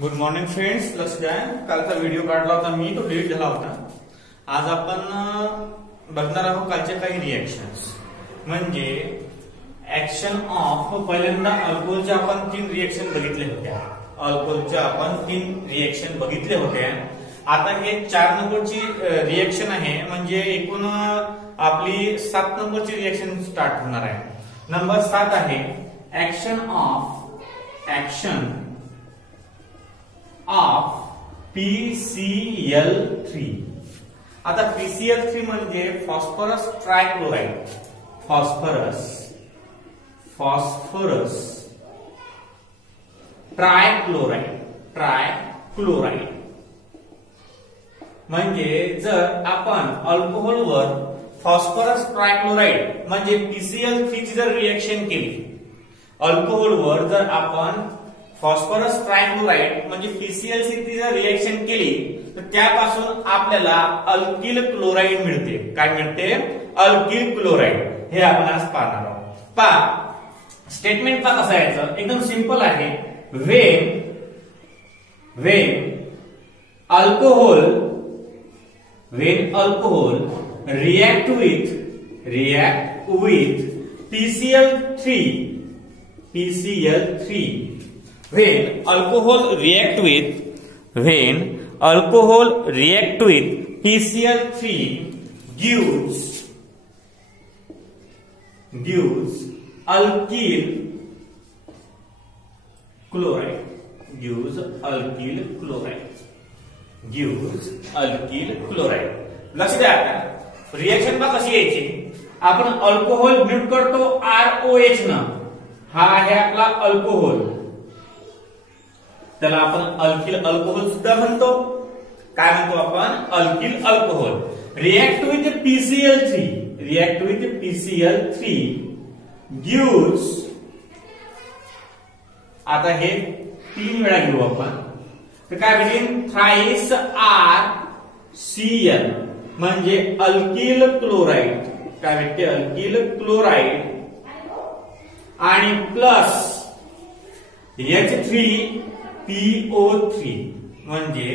Good morning friends. लक्ष द्या, कालचा व्हिडिओ काढला होता मी, तो डिलीट झाला होता. आज आपण बघणार आहोत कालचे काही रिएक्शन्स. म्हणजे ऍक्शन ऑफ, पहिल्यांदा अल्कोहोलच्या आपण 3 रिएक्शन बघितले होत्या. अल्कोहोलच्या आपण 3 रिएक्शन बघितले होते. आता हे 4 नंबरची रिएक्शन आहे, म्हणजे एकूण आपली 7 नंबरची रिएक्शन स्टार्ट होणार आहे. नंबर 7 आहे ऍक्शन ऑफ PCl3. आता PCl3 म्हणजे फॉस्फरस ट्रायक्लोराइड. फॉस्फरस ट्रायक्लोराइड म्हणजे जर आपण अल्कोहोलवर फॉस्फरस ट्रायक्लोराइड म्हणजे PCl3 ची जर रिएक्शन केली, अल्कोहोलवर जर आपण फॉस्फरस ट्रायक्लोराइड म्हणजे PCl3 ची जर रिएक्शन केली तर त्यापासून आपल्याला अल्किल क्लोराइड मिळते. काय मिळते? Alkyl chloride. हे आपण आज पाहणार आहोत. पहा स्टेटमेंट पहा कसं यायचं, एकदम सिंपल आहे. when alcohol react with PCl3 when alcohol react with PCl3 gives alkyl chloride. लक्ष द्या. रिएक्शन पहा कशी यायची. आपण अल्कोहोल म्यूट करतो ROH न. हा आहे आपला अल्कोहोल, त्याला आपण अल्किल अल्कोहोल सुद्धा म्हणतो. काय म्हणतो आपण? Alkyl alcohol. React with PCl3 gives, आता हे 3 वेळा घेऊ आपण, तर काय भेटेल? थ्राइस RCl म्हणजे अल्किल क्लोराइड. काय भेटते? Alkyl chloride. आणि प्लस H3PO3 म्हणजे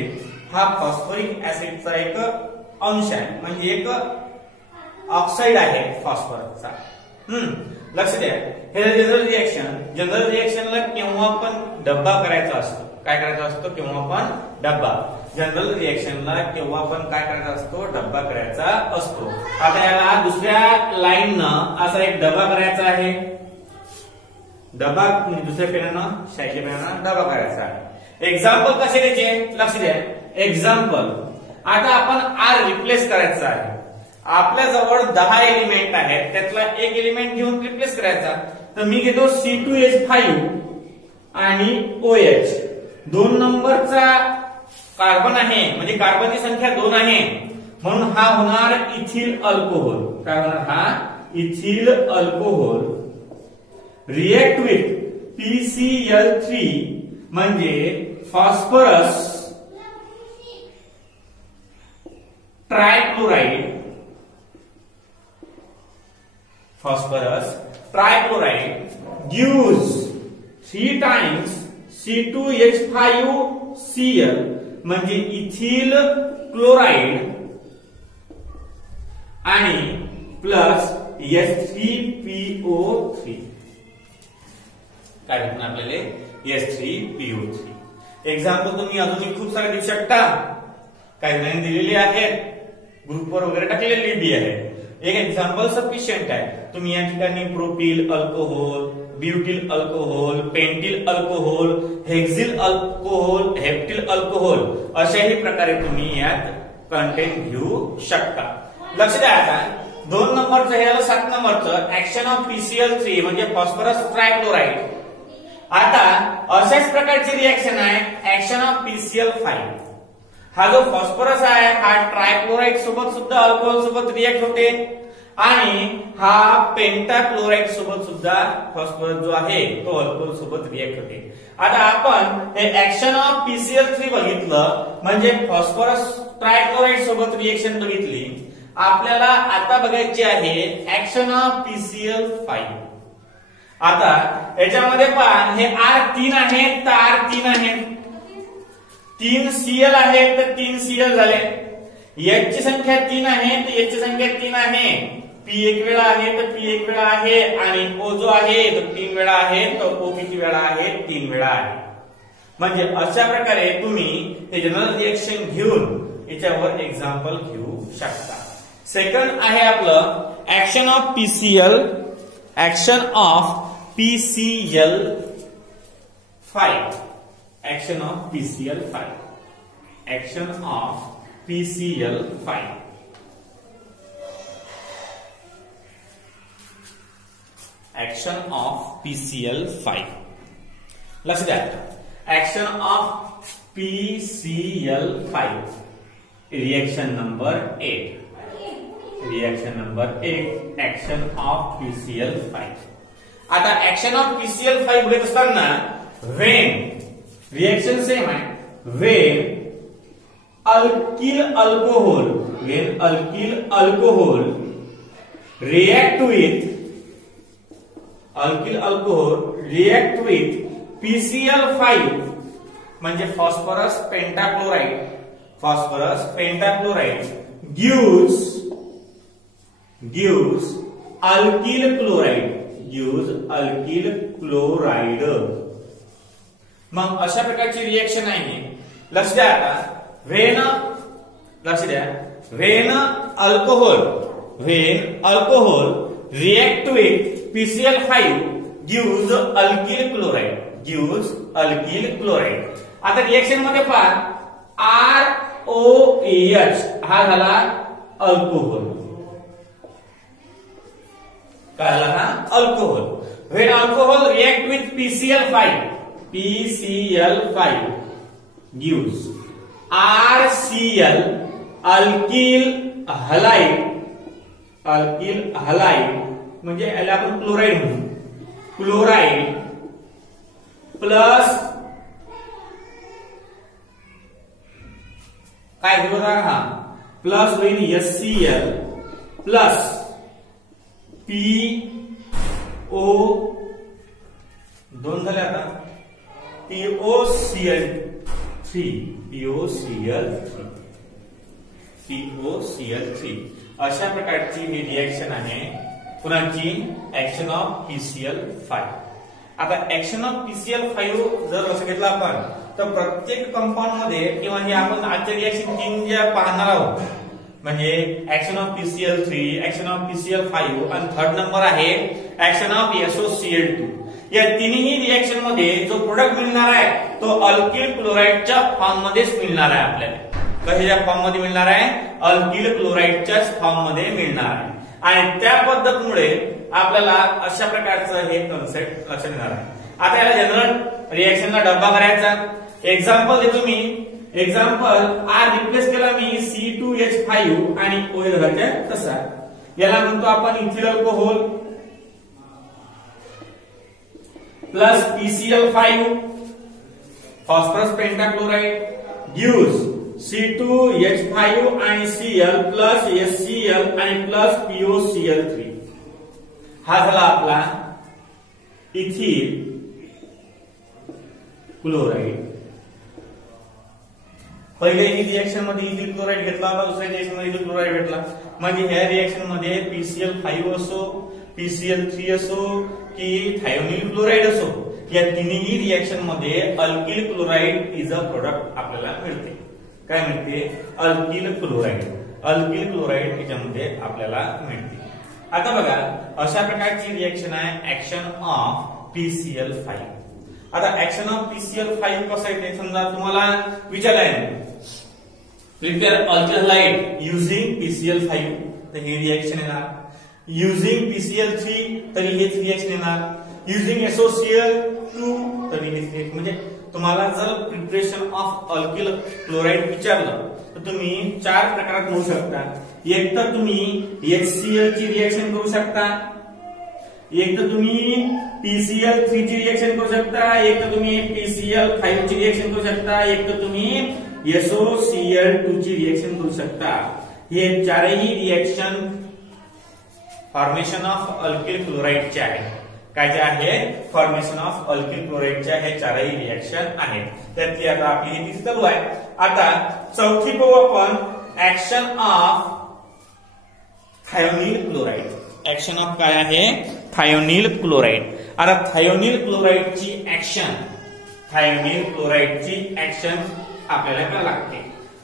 हा फॉस्फरिक ऍसिडचा एक अंश आहे, म्हणजे एक ऑक्साइड आहे फॉस्फरसचा. लक्ष द्या. हे जनरल रिएक्शनला केव्हा पण डब्बा करायचा असतो. काय करायचा असतो? केव्हा पण डब्बा. जनरल रिएक्शनला केव्हा पण काय करायचा असतो? डब्बा करायचा असतो. आता याला दुसऱ्या लाईननं असा एक डब्बा करायचा आहे. डबा म्हणजे दुसऱ्या पेनानं, शाईच्या पेनानं डबा करायचा आहे. एक्झाम्पल कसे द्यायचे? लक्ष द्या. एक्झाम्पल, आता आपण R रिप्लेस करायचा आहे. आपल्या जवळ 10 एलिमेंट आहेत, त्यातला एक एलिमेंट घेऊन रिप्लेस करायचा. तर मी घेतो C2H5 आणि OH. 2 नंबरचा कार्बन आहे, म्हणजे कार्बनची संख्या 2 आहे, म्हणून हा होणार इथिल अल्कोहोल. काय होणार? हा ethyl alcohol react with PCl3 म्हणजे phosphorus trichloride. gives 3 times C2H5Cl म्हणजे इथिल क्लोराइड आणि प्लस H3PO3. काय भेटणार आपल्याला? H3PO3. एक्झाम्पल तुम्ही अजूनही खूप सारे देऊ शकता. काही जणांनी दिलेली आहेत, ग्रुपवर वगैरे टाकलेली बी आहे. एक एक्झाम्पल सफिशियंट आहे. तुम्ही या ठिकाणी propyl alcohol, butyl alcohol, pentyl alcohol, hexyl alcohol, heptyl alcohol अशाही प्रकारे तुम्ही यात कंटेंट घेऊ शकता. लक्ष द्या. आता 2 नंबरचं हे आलं. 7 नंबरचं ऍक्शन ऑफ PCl3 म्हणजे फॉस्फरस ट्रायक्लोराइड. आता अशाच प्रकारची रिएक्शन आहे ऍक्शन ऑफ PCl5. हा जो फॉस्फरस आहे हा ट्रायक्लोराइड सोबत सुद्धा अल्कोहोल सोबत रिएक्ट होते आणि हा पेंटाक्लोराइड सोबत सुद्धा फॉस्फरस जो आहे तो अल्कोहोल सोबत रिएक्ट होते. आता आपण हे ऍक्शन ऑफ PCl3 बघितलं, म्हणजे फॉस्फरस ट्रायक्लोराइड सोबत रिएक्शन बघितली. आपल्याला आता बघायची आहे ऍक्शन ऑफ PCl5. आता याच्यामध्ये पहा हे R3 आहे तर R3 आहे 3 Cl आहे तर 3 Cl झाले. H ची संख्या 3 आहे तर H ची संख्या 3 आहे. P एक वेळा आहे तर P एक वेळा आहे आणि O जो आहे तो 3 वेळा आहे तर O किती वेळा आहे 3 वेळा आहे. म्हणजे अशा प्रकारे तुम्ही हे जनरल रिएक्शन घेऊन याच्यावर एक्झाम्पल घेऊ शकता. सेकंड आहे आपलं action of PCl, action of PCl5, action of PCl5, action of PCl5. Action of PCl5. लक्ष द्या. Action of PCl5, reaction number 8. Reaction number 8, action of PCl5. आता ऍक्शन ऑफ PCl5 बघत असताना व्हेन रिएक्शन सेम आहे. When alkyl alcohol, when alkyl alcohol react with PCl5 म्हणजे phosphorus pentachloride, phosphorus pentachloride gives alkyl chloride. मग अशा प्रकारची reaction आहे. लक्ष द्या. आता when alcohol react with PCl5 gives alkyl chloride. आता रिएक्शन मध्ये पहा ROH हा झाला अल्कोहोल. काय झाला हा alcohol. when alcohol react with PCl5 gives RCl alkyl halide म्हणजे याला आपण क्लोराइड म्हणू. क्लोराइड प्लस काय घेऊ हा प्लस होईल HCl प्लस PO दोन झाले. आता POCl3 अशा प्रकारची ही रिएक्शन आहे कुणाची ऍक्शन ऑफ PCl5. आता ऍक्शन ऑफ PCl5 जर असं घेतलं आपण तर प्रत्येक कंपाऊंड मध्ये किंवा हे आपण आजच्या रिएक्शन 3 ज्या पाहणार आहोत म्हणजे action of PCl3, action of PCl5 आणि थर्ड नंबर आहे ऍक्शन ऑफ SOCl2. या तिन्ही रिएक्शन मध्ये जो प्रोडक्ट मिळणार आहे तो अल्किल क्लोराइडच्या फॉर्म मध्येच मिळणार आहे. आपल्याला कशाच्या फॉर्म मध्ये मिळणार आहे अल्किल क्लोराइडच्या फॉर्म मध्ये मिळणार आहे. आणि त्या पद्धतीमुळे आपल्याला अशा प्रकारचं हे कन्सेप्ट लक्षात येणार आहे. आता याला जनरल रिएक्शनला डब्बा करायचा. एक्झाम्पल देतो मी. एक्झाम्पल आर रिप्लेस केला मी C2H5 आणि OH घातल्या तसा. याला म्हणतो आपण ethyl alcohol plus PCl5 phosphorus pentachloride gives C2H5 आणि Cl प्लस HCl आणि प्लस POCl3. हा झाला आपला इथिल क्लोराइड. पहिले ही रिएक्शन मध्ये इथिल क्लोराइड घेतला होता, दुसऱ्या रिएक्शन मध्ये इथिल क्लोराइड भेटला. म्हणजे ह्या रिएक्शन मध्ये PCl5 असो PCl3 असो की थायोनिल क्लोराइड असो या तिन्ही रिएक्शन मध्ये alkyl chloride is a product आपल्याला मिळते. काय मिळते अल्किल क्लोराइड. अल्किल क्लोराइड याच्यामध्ये आपल्याला मिळते. आता बघा अशा प्रकारची रिएक्शन आहे ऍक्शन ऑफ PCl5. आता ऍक्शन ऑफ PCl5 कसं आहे ते समजा तुम्हाला विचारलंय prepare alkyl halide using PCl5 तर ही रिएक्शन येणार. युजिंग PCl3 तरी हेच रिएक्शन येणार. युजिंग SOCl2 तरी हेच रिएक्शन. म्हणजे तुम्हाला जर प्रिपरेशन ऑफ अल्किल क्लोराइड विचारलं तर तुम्ही 4 प्रकारात होऊ शकता. एक तर तुम्ही HCl ची रिएक्शन करू शकता, एक तर तुम्ही PCl3 ची रिएक्शन करू शकता, एक तर तुम्ही PCl5 ची रिएक्शन करू शकता, एक तर तुम्ही SOCl2 ची रिएक्शन करू शकता. हे चारही रिएक्शन फॉर्मेशन ऑफ अल्किल क्लोराइडचे आहे. काय जे आहे फॉर्मेशन ऑफ अल्किल क्लोराईडच्या हे चारही रिएक्शन आहेत. त्यातली आता आपली ही तीच चालू आहे. आता चौथी पाहू आपण action of thionyl chloride. Action of काय आहे थायोनिल क्लोराईड. आता थायोनिल क्लोराईडची ऍक्शन आपल्याला काय लागते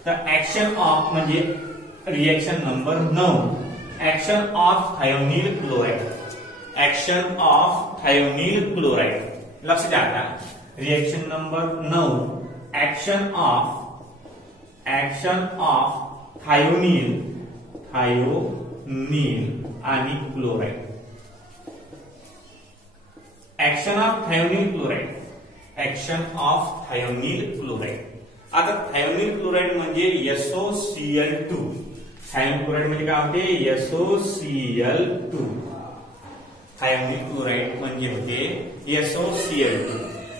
तर ऍक्शन ऑफ म्हणजे reaction number 9 action of thionyl chloride. Action of thionyl chloride लक्ष द्या. आता reaction number 9 action of thionyl आणि chloride. Action of thionyl chloride. Action of thionyl chloride. आता थायोनिल क्लोराईड म्हणजे SOCl2. थायोनिल क्लोराईड म्हणजे काय होते SOCl2. थायोनिल क्लोराईड म्हणजे होते SOCl2.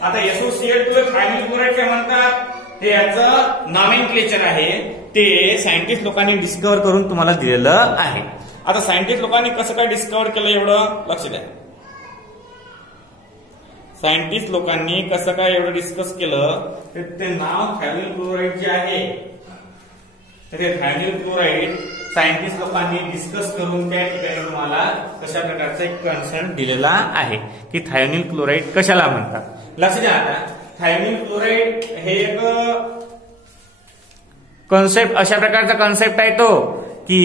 आता SOCl2 थायोनिल क्लोराईड काय म्हणतात ते याचं नॉमेनक्लेचर आहे. ते सायंटिस्ट लोकांनी डिस्कव्हर करून तुम्हाला दिलेलं आहे. आता सायंटिस्ट लोकांनी कसं काय डिस्कव्हर केलं एवढं लक्ष द्या. सायंटिस्ट लोकांनी कसं काय एवढं डिस्कस केलं तर ते नाव थायोनिल क्लोराईड जे आहे तर ते थायोनिल क्लोराईड सायंटिस्ट लोकांनी डिस्कस करून त्या ठिकाणी तुम्हाला कशा प्रकारचा एक कन्सेप्ट दिलेला आहे की थायोनिल क्लोराईड कशाला म्हणतात. लक्ष द्या. आता थायोनिल क्लोराईड हे एक कॉन्सेप्ट अशा प्रकारचा कॉन्सेप्ट आहे तो की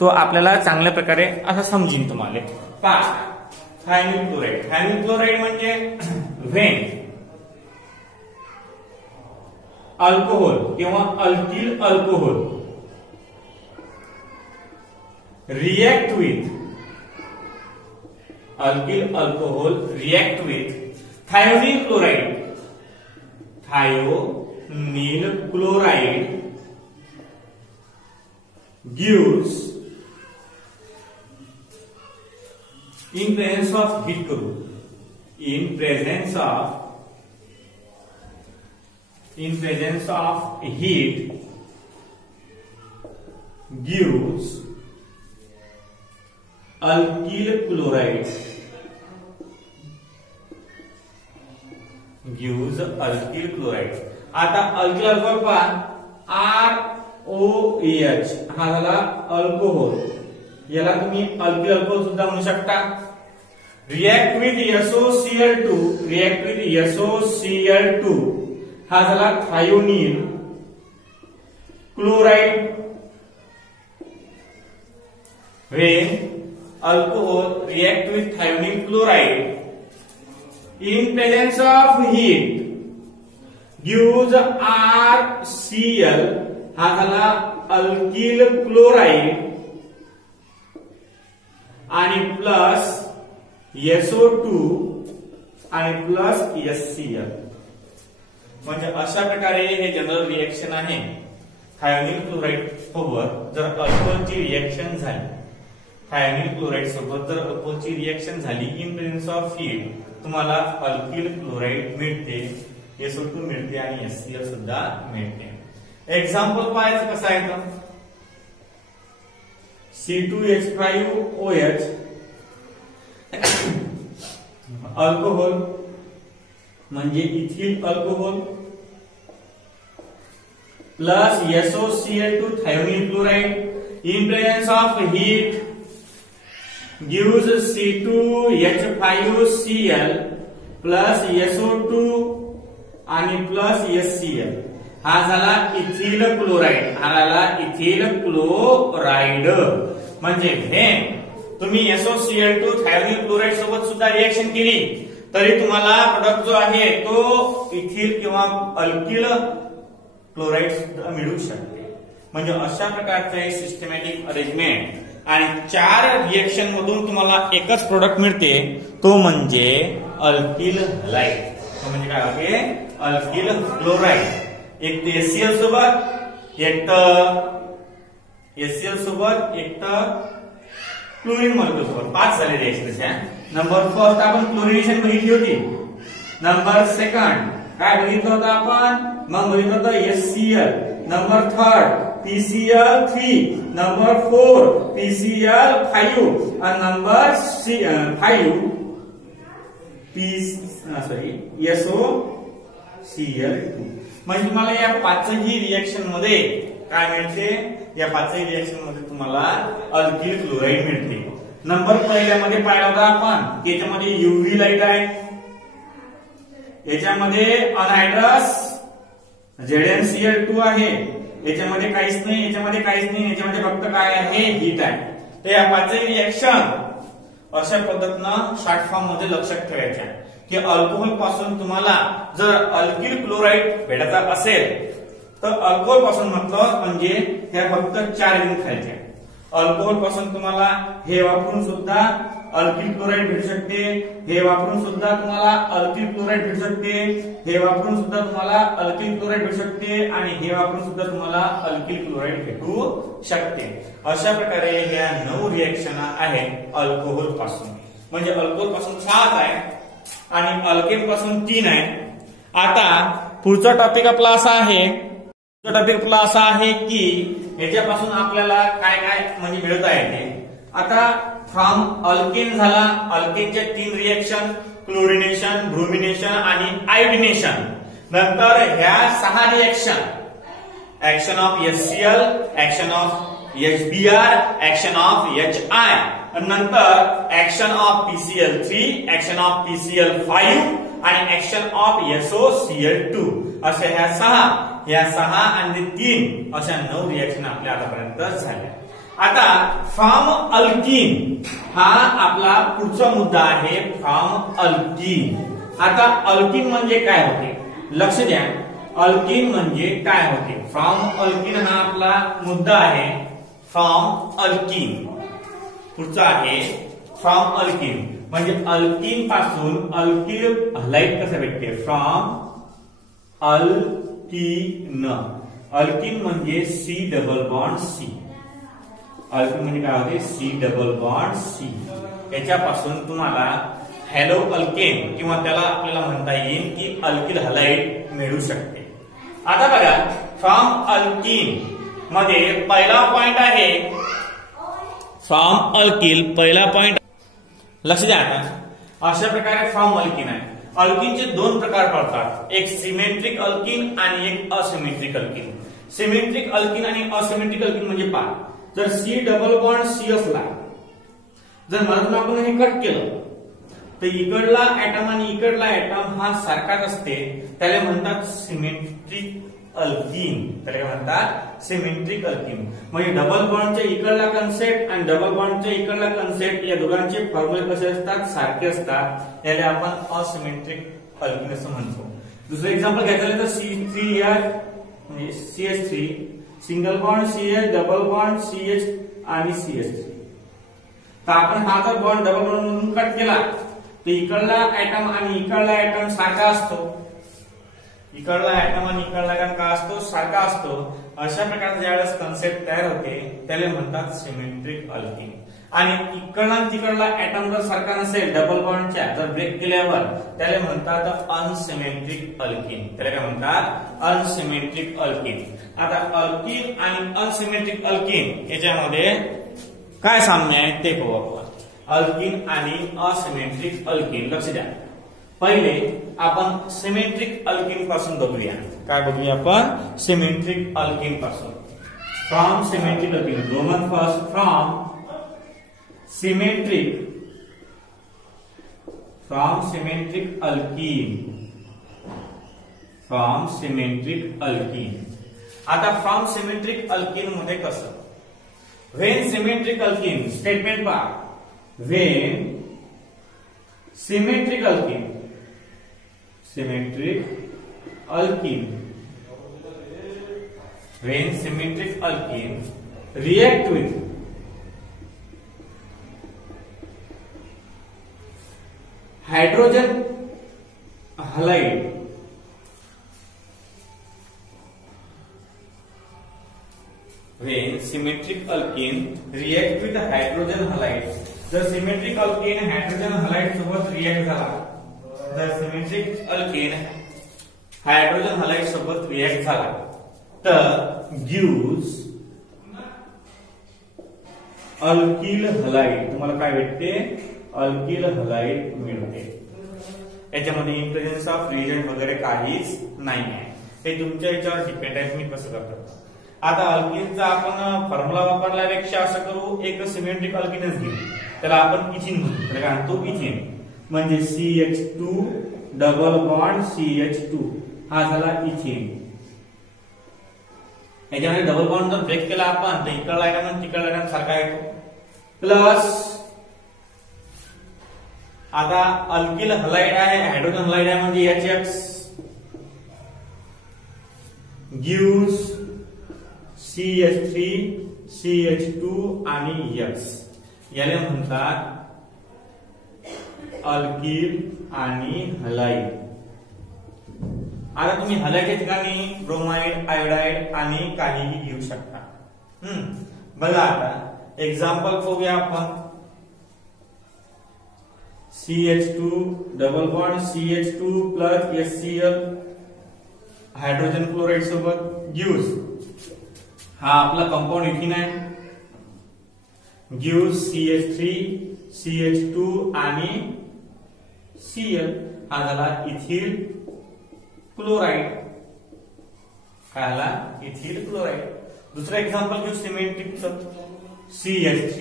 तो आपल्याला चांगल्या प्रकारे असं समजेल तुम्हाला. पहा थायोनिल क्लोराईड म्हणजे व्हेन अल्कोहोल किंवा alkyl alcohol react with alkyl alcohol react with thionyl chloride gives in presence of heat करू in presence of heat gives alkyl chloride आता अल्किल अल्कोहोल पहा ROH हा झाला अल्कोहोल. याला तुम्ही अल्किल अल्कोहोल सुद्धा म्हणू शकता. रिएक्ट विथ SOCl2 हा झाला thionyl chloride. when alcohol react with thionyl chloride in presence of heat gives RCl हा झाला अल्किल क्लोराईड आणि प्लस SO2 आणि प्लस HCl. म्हणजे अशा प्रकारे हे जनरल रिएक्शन आहे. थायोनिल क्लोराईड सोबत जर अल्कोहोलची रिएक्शन झाली थायोनिल क्लोराईड सोबत जर अल्कोहोलची रिएक्शन झाली इन प्रेझेन्स ऑफ हीट तुम्हाला अल्किल क्लोराईड मिळते, SO2 मिळते आणि HCl सुद्धा मिळते. एक्झाम्पल पाहायचं कसं आहे तर C2H5OH अल्कोहोल म्हणजे ethyl alcohol plus SOCl2 thionyl chloride in presence of heat gives C2H5Cl plus SO2 आणि प्लस HCl. हा झाला इथिल क्लोराईड. हा झाला इथिल क्लोराईड. म्हणजे व्हेन तुम्ही SOCl2 थायोनिल क्लोराईड सोबत सुद्धा रिएक्शन केली तरी तुम्हाला प्रोडक्ट जो आहे तो इथिल किंवा अल्किल क्लोराईड सुद्धा मिळू शकते. म्हणजे अशा प्रकारचे सिस्टमॅटिक अरेंजमेंट आणि 4 रिएक्शन मधून तुम्हाला एकच प्रोडक्ट मिळते तो म्हणजे अल्किल हलाइड. तो म्हणजे काय होते अल्किल क्लोराईड. एक HCl सोबत एक क्लोरीन मॉलिक्यूल सोबत 5 झाले रिएक्शन. नंबर फर्स्ट आपण क्लोरिनेशन बघितली होती. नंबर सेकंड काय बघितलं होतं आपण मग बघितलं होतं HCl. Number third PCl3, number 4 PCl5 and number 5 SOCl2. म्हणजे तुम्हाला या पाचही रिएक्शन मध्ये काय मिळते? या पाचही रिएक्शन मध्ये तुम्हाला अल्किल क्लोराईड मिळते. नंबर पहिल्यामध्ये पाहिला होता आपण, याच्यामध्ये UV लाईट आहे, याच्यामध्ये अनहायड्रस ZnCl2 आहे, याच्यामध्ये काहीच नाही, याच्यामध्ये काहीच नाही, याच्यामध्ये फक्त काय आहे? हीट आहे. तर या पाचही रिएक्शन अशा पद्धतीनं शॉर्ट फॉर्म मध्ये लक्षात ठेवायच्या की अल्कोहोल पासून तुम्हाला जर अल्किल क्लोराईड भेटत असेल तर अल्कोहोल पासून मतलब म्हणजे ह्या फक्त 4 रिंग खायच्या. अल्कोहोल पासून तुम्हाला हे वापरून सुद्धा अल्किल क्लोराईड भेटू शकते, हे वापरून सुद्धा तुम्हाला अल्किल क्लोराईड भेटू शकते, हे वापरून सुद्धा तुम्हाला अल्किल क्लोराईड भेटू शकते आणि हे वापरून सुद्धा तुम्हाला अल्किल क्लोराईड भेटू शकते. अशा प्रकारे ह्या 9 रिएक्शन आहेत अल्कोहोल पासून. म्हणजे अल्कोहोल पासून 7 आहे आणि अल्केन पासून 3 आहे. आता पुढचा टॉपिक आपला असा आहे की याच्यापासून आपल्याला काय काय म्हणजे मिळवता येते. आता फ्रॉम अल्केन झाला, अल्केनचे 3 रिएक्शन, क्लोरिनेशन, ब्रोमिनेशन आणि आयोडिनेशन. नंतर ह्या 6 reaction, action of HCl, action of HBr, action of HI, नंतर action of PCl3, action of PCl5 आणि ऍक्शन ऑफ SOCl2. अशा ह्या 6 आणि 3 अशा 9 रिएक्शन आपल्या आतापर्यंत झाल्या. आता फ्रॉम अल्कीन हा आपला पुढचा मुद्दा आहे. From alkyne. आता अल्कीन म्हणजे काय होते लक्ष द्या. अल्कीन म्हणजे काय होते? फ्रॉम अल्कीन हा आपला मुद्दा आहे. फ्रॉम अल्कीन पुढचा आहे फ्रॉम अल्कीन म्हणजे अल्कीन पासून अल्किल हलाइड कसं भेटते? From alkyne. अल्कीन म्हणजे C double bond C. Alkyne म्हणजे काय होते? C double bond C. याच्यापासून तुम्हाला हॅलो अल्केन किंवा त्याला आपल्याला म्हणता येईल की अल्किल हलाइड मिळू शकते. आता बघा फ्रॉम अल्कीन मध्ये पहिला पॉइंट आहे फ्रॉम अल्किल. पहिला पॉइंट लक्ष द्या. आता अशा प्रकारे फ्रॉम अल्कीन आहे. अल्कीनचे 2 प्रकार पडतात, एक सिमेट्रिक अल्कीन आणि एक असिमेट्रिक अल्कीन. सिमेट्रिक अल्कीन आणि असिमेट्रिक अल्कीन म्हणजे पहा, जर C डबल बॉन्ड C असला, जर मधून आपण हे कट केलं तर इकडला ऍटम आणि इकडला ऍटम हा सारखाच असते, त्याला म्हणतात सिमेट्रिक अल्कीन. त्याला म्हणतात सिमेट्रिक अल्कीन. म्हणजे डबल बॉन्डच्या इकडला कन्सेप्ट आणि डबल बॉन्डच्या इकडला कन्सेप्ट या दोघांचे फॉर्म्युले कसे असतात? सारखे असतात. याला आपण असिमेट्रिक अल्कीन असं म्हणतो. दुसरं एक्झाम्पल घ्यायचं तर C3H म्हणजे CH3, single bond CH, double bond CH आणि CH3. तर आपण हा जर बॉन्ड डबल बॉन्ड म्हणून कट केला तर इकडला ऍटम आणि इकडला ऍटम सारखा असतो. इकडला ऍटम आणि इकडला ऍटम का असतो? सारखा असतो. अशा प्रकारचा ज्यावेळेस कन्सेप्ट तयार होते त्याला म्हणतात सिमेट्रिक अल्कीन. आणि इकडला आणि तिकडला ऍटम जर सारखा नसेल डबल बॉन्डच्या, जर ब्रेक केल्यावर त्याला म्हणतात अनसिमेट्रिक अल्कीन. त्याला काय म्हणतात? Unsymmetric alkyne. आता अल्कीन आणि अनसिमेट्रिक अल्कीन याच्यामध्ये काय साम्य आहे ते पाहू आपण. अल्कीन आणि असिमेट्रिक अल्कीन. लक्ष द्या. पहिले आपण सिमेट्रिक अल्कीन पासून बघूया. काय बघूया आपण? सिमेट्रिक अल्कीन पासून. From symmetric alkyne. Roman first from symmetric alkyne. From symmetric alkyne. आता फ्रॉम सिमेट्रिक अल्कीन मध्ये कसं? व्हेन सिमेट्रिक अल्कीन स्टेटमेंट पहा. When symmetric alkyne when symmetric alkene react with hydrogen halide when symmetric alkene react with hydrogen halide. जर symmetric alkane hydrogen halide सोबत react झाला, जर symmetric alkane hydrogen halide सोबत react झाला तर gives alkyl halide तुम्हाला काय भेटते? अल्किल हलाइड मिळते. याच्यामध्ये इन प्रेझेन्स ऑफ रिएजंट वगैरे काहीच नाही आहे. हे तुमच्या याच्यावर डिपेंड आहे तुम्ही कसं करता. आता अल्किनचा आपण फॉर्म्युला वापरल्यापेक्षा असं करू, एक सिमेट्रिक अल्किनच घेऊ, त्याला आपण इथिन म्हणू. तर काय तो इथिन म्हणजे CH2 डबल बॉन्ड CH2 हा झाला इथिन. याच्यामध्ये डबल बॉन्ड जर ब्रेक केला आपण तर इकडला आयटम तिकडला आयटम सारखा येतो. प्लस आता अल्किल हलाइड आहे, हायड्रोजन हलाइड आहे म्हणजे HX gives CH3 CH2 आणि X. याला म्हणतात अल्किल आणि हलाइड. आता तुम्ही हलाइडच्या ठिकाणी ब्रोमाइड, आयोडाइड आणि काहीही घेऊ शकता. बघा आता एक्झाम्पल बघूया आपण. CH2 double bond CH2 plus HCl hydrogen chloride सोबत गिव्स, हा आपला कंपाऊंड इथिन आहे, गिव्स CH3 CH2 आणि Cl हा झाला इथिल क्लोराइड. काय झाला? Ethyl chloride. दुसरं एक्झाम्पल घेऊ सिमेंटिकचं. CH3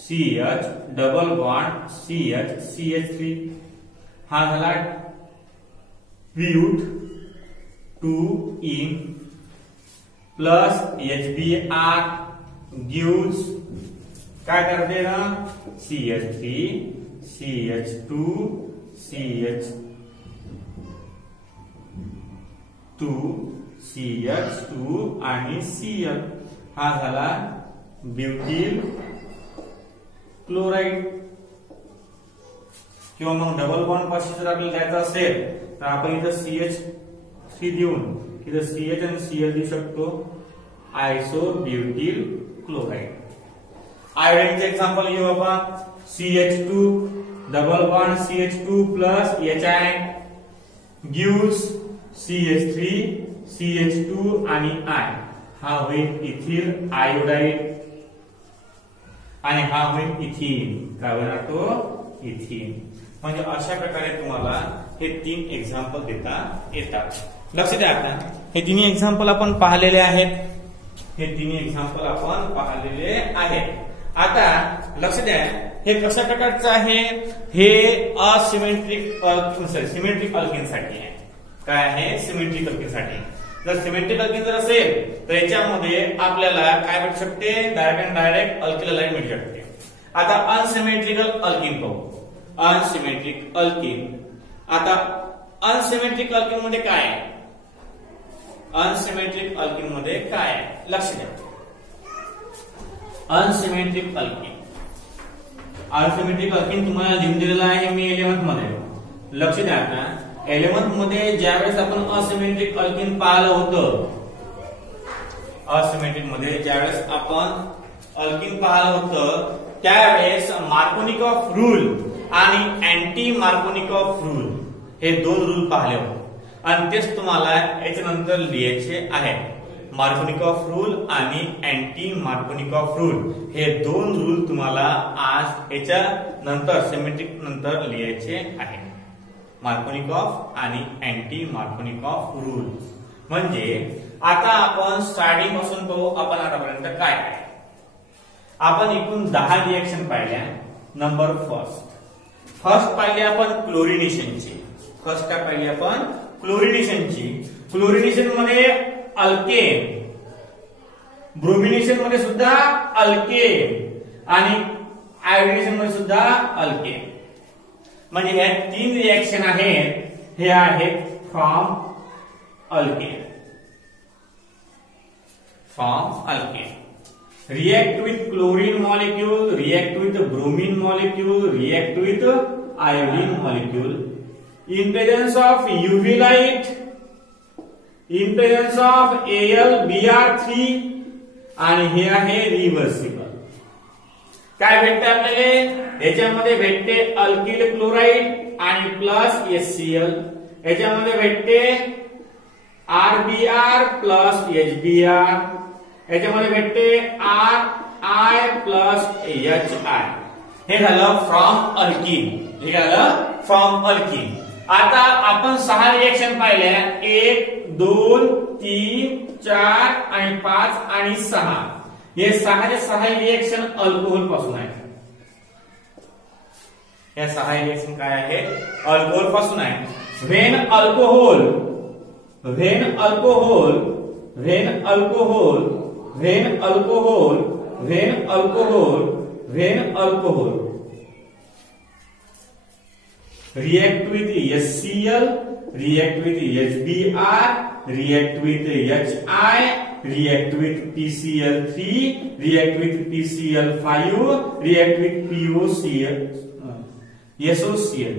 CH double bond CH CH3 हा झाला ब्यूट 2इन प्लस HBr गिव्स काय करते ना CH3 CH2 CH2 आणि Cl हा झाला ब्युटिल क्लोराइड. किंवा मग डबल बॉन्ड पाशी जर आपल्याला द्यायचा असेल तर आपण इथं CH3 देऊन इथं CH आणि Cl देऊ शकतो, आयसोब्युटिल क्लोराइड. आयोडीनचे एक्झाम्पल घेऊ आपण. CH2 double bond CH2 plus HI gives CH3 CH2 आणि I हा होईल इथिल आयोडाइड आणि हा होईल इथिन. काय होणार तो? इथिन. म्हणजे अशा प्रकारे तुम्हाला हे 3 एक्झाम्पल देता येतात. लक्ष द्या. आता हे 3 एक्झाम्पल आपण पाहिलेले आहेत. हे 3 एक्झाम्पल आपण पाहिलेले आहेत. आता लक्ष द्या हे कशा प्रकारचं आहे? हे असिमेट्रिक सिमेट्रिक अल्किन साठी आहे. काय आहे? सिमेट्रिक अल्किन साठी. जर सिमेट्रिक अल्किन जर असेल तर याच्यामध्ये आपल्याला काय भेटू शकते? Direct and direct alkyl halide मिळू शकते. आता अनसिमेट्रिकल अल्किन पाहू. Unsymmetric alkene. आता अनसिमेट्रिक अल्किन मध्ये काय आहे? अनसिमेट्रिक अल्किन मध्ये काय आहे? लक्ष द्या. Unsymmetric alkene. अनसिमेट्रिक अल्किन तुम्हाला लिहून दिलेला आहे मी 11th मध्ये. लक्ष द्या. आता 11th मध्ये ज्यावेळेस आपण असिमेट्रिक अल्किन पाहिलं होतं, असिमेट्रिक मध्ये ज्यावेळेस आपण अल्किन पाहिलं होतं त्यावेळेस मार्कोनिक ऑफ रूल आणि अँटी मार्कोनिक ऑफ रूल हे 2 रूल पाहिले होते आणि तेच तुम्हाला याच्यानंतर लिहायचे आहे. मार्कोनिक ऑफ रूल आणि अँटी मार्कोनिक ऑफ रूल हे 2 रूल तुम्हाला आज याच्या नंतर सिमेट्रिक नंतर लिहायचे आहे. मार्कोनिक ऑफ आणि अँटी मार्कोनिक ऑफ रूल. म्हणजे आता आपण स्टार्टिंग पासून पाहू आपण आतापर्यंत काय आहे. आपण एकूण 10 रिएक्शन पाहिल्या. नंबर फर्स्ट पाहिली आपण क्लोरिनेशनची. फर्स्ट काय पाहिली आपण? क्लोरिनेशनची. क्लोरिनेशन मध्ये अल्केन, ब्रोमिनेशन मध्ये सुद्धा अल्केन आणि आयोडिनेशन मध्ये सुद्धा अल्केन. म्हणजे हे 3 रिएक्शन आहेत हे आहेत from alkane. From alkane. react with chlorine molecule, react with bromine molecule, react with iodine molecule. In presence of UV light, in presence of AlBr3 आणि हे आहे रिव्हर्सिबल. काय भेटते आपल्याला? याच्यामध्ये भेटते अल्किल क्लोराइड आणि प्लस HCl. याच्यामध्ये भेटते RBr प्लस HBr. याच्यामध्ये भेटते आय प्लस एच आय. हे झालं फ्रॉम अल्किन. हे झालं फ्रॉम अल्किन. आता आपण 6 रिएक्शन पाहिल्या. 1 2 3 4 आणि 5 आणि 6. हे 6 रिएक्शन अल्कोहोल पासून आहेत. या 6 रिएक्शन काय आहे? अल्कोहोल पासून आहे. When alcohol react with HCl, react with HBr, react with HI, react with PCl3, react with PCl5, react with POCl, SOCl.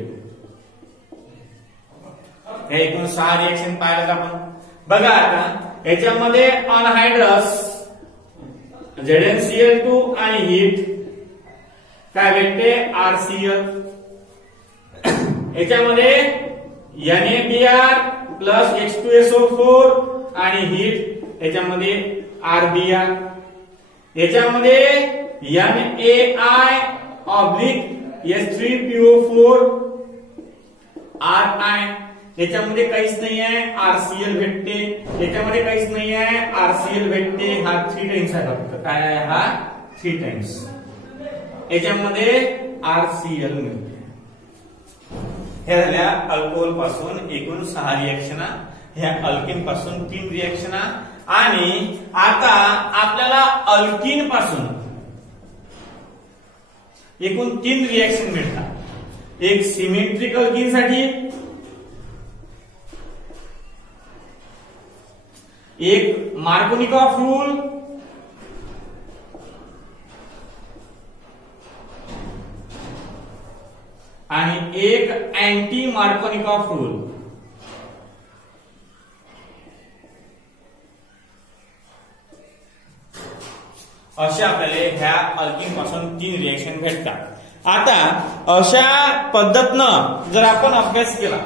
हे एकूण 6 रिएक्शन पाहिलं आपण. बघा आता याच्यामध्ये अनहायड्रस ZnCl2 आणि हीट काय भेटते? RCl. याच्यामध्ये NaBr प्लस H2SO4 आणि हीट याच्यामध्ये RBr. याच्यामध्ये NaI ऑब्लिक H3PO4 RI. याच्यामध्ये काहीच नाही आहे, RCl भेटते. याच्यामध्ये काहीच नाही आहे, RCl भेटते. हा 3 टाइम्स आहे फक्त. काय आहे हा? 3 टाइम्स. याच्यामध्ये RCl मिळते. हे झाल्या अल्कोहोल पासून एकूण 6 रिएक्शन. ह्या अल्किन पासून 3 रिएक्शन. आणि आता आपल्याला अल्किन पासून एकूण 3 रिएक्शन मिळतात. एक सिमेट्रिक अल्किन साठी, एक मार्कोनिकॉफ रूल आणि एक अँटी मार्कोनिकॉफ रूल. अशा आपल्याला ह्या अल्किन पासून 3 रिएक्शन भेटतात. आता अशा पद्धतीनं जर आपण अभ्यास केला,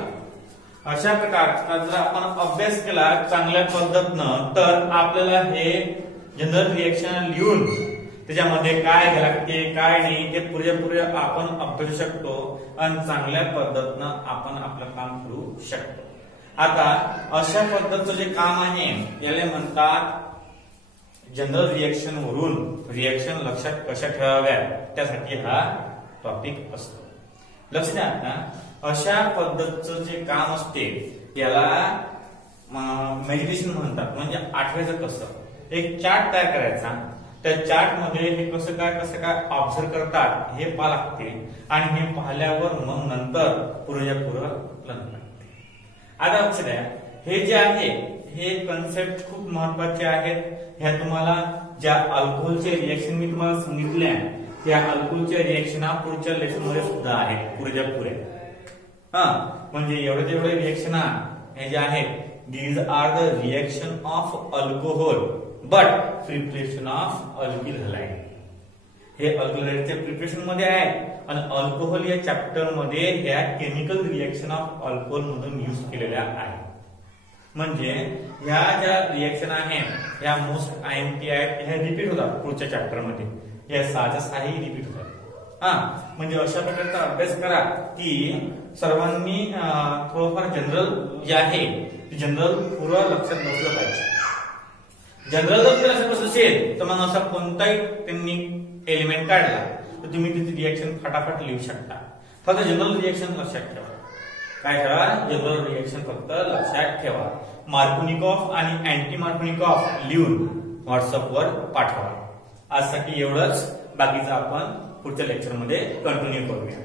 अशा प्रकारचा जर आपण अभ्यास केला चांगल्या पद्धतीनं, तर आपल्याला हे जनरल रिएक्शन लिहून त्याच्यामध्ये काय लागते काय नाही ते पुरेपूर आपण अभ्यासू शकतो आणि चांगल्या पद्धतीनं आपण आपलं काम करू शकतो. आता अशा पद्धतीचं जे काम आहे याला म्हणतात जनरल रिएक्शन वरून रिएक्शन लक्षात कशा ठेवाव्या, त्यासाठी हा टॉपिक असतो. लक्ष द्या. आता अशा पद्धतीचं जे काम असते याला मेडिटेशन म्हणतात. म्हणजे आठवायचं कसं, एक चार्ट तयार करायचा. त्या चार्ट मध्ये हे कसं काय ऑब्झर्व करतात हे पाहा लागते. आणि हे पाहिल्यावर मग नंतर पुरेपूर लागते. आता लक्ष द्या, हे जे आहे हे कन्सेप्ट खूप महत्वाचे आहेत. ह्या तुम्हाला ज्या अल्कोहोलचे रिएक्शन मी तुम्हाला सांगितल्या त्या अल्कोहोलच्या रिएक्शन पुढच्या लेसन मध्ये सुद्धा आहेत पुरेपूर. म्हणजे एवढे रिएक्शन हे जे आहेत these are the reaction of alcohol but preparation of alkyl halide. हे अल्किल हॅलाइडच्या प्रिपरेशन मध्ये आहे. आणि अल्कोहोल या चॅप्टर मध्ये ह्या केमिकल रिएक्शन ऑफ अल्कोहोल मधून यूज केलेल्या आहेत. म्हणजे ह्या ज्या रिएक्शन आहेत ह्या मोस्ट IMP आहेत, ह्या रिपीट होतात पुढच्या चॅप्टर मध्ये. या 6 रिपीट होतात. म्हणजे अशा प्रकारचा अभ्यास करा की सर्वांनी थोडंफार जनरल जे आहे ते जनरल पूर्ण लक्षात बसलं पाहिजे. जनरल जर लक्षात बसलं असेल तर मग असा कोणताही त्यांनी एलिमेंट काढला तर तुम्ही तिथे रिएक्शन फटाफट लिहू शकता. फक्त जनरल रिएक्शन लक्षात ठेवा. काय ठेवा? जनरल रिएक्शन फक्त लक्षात ठेवा. मार्कोनिकॉफ आणि अँटी मार्कोनिकॉफ लिहून व्हॉट्सअपवर पाठवा. आजसाठी एवढंच. बाकीचं आपण पुढच्या लेक्चरमध्ये कंटिन्यू करूया.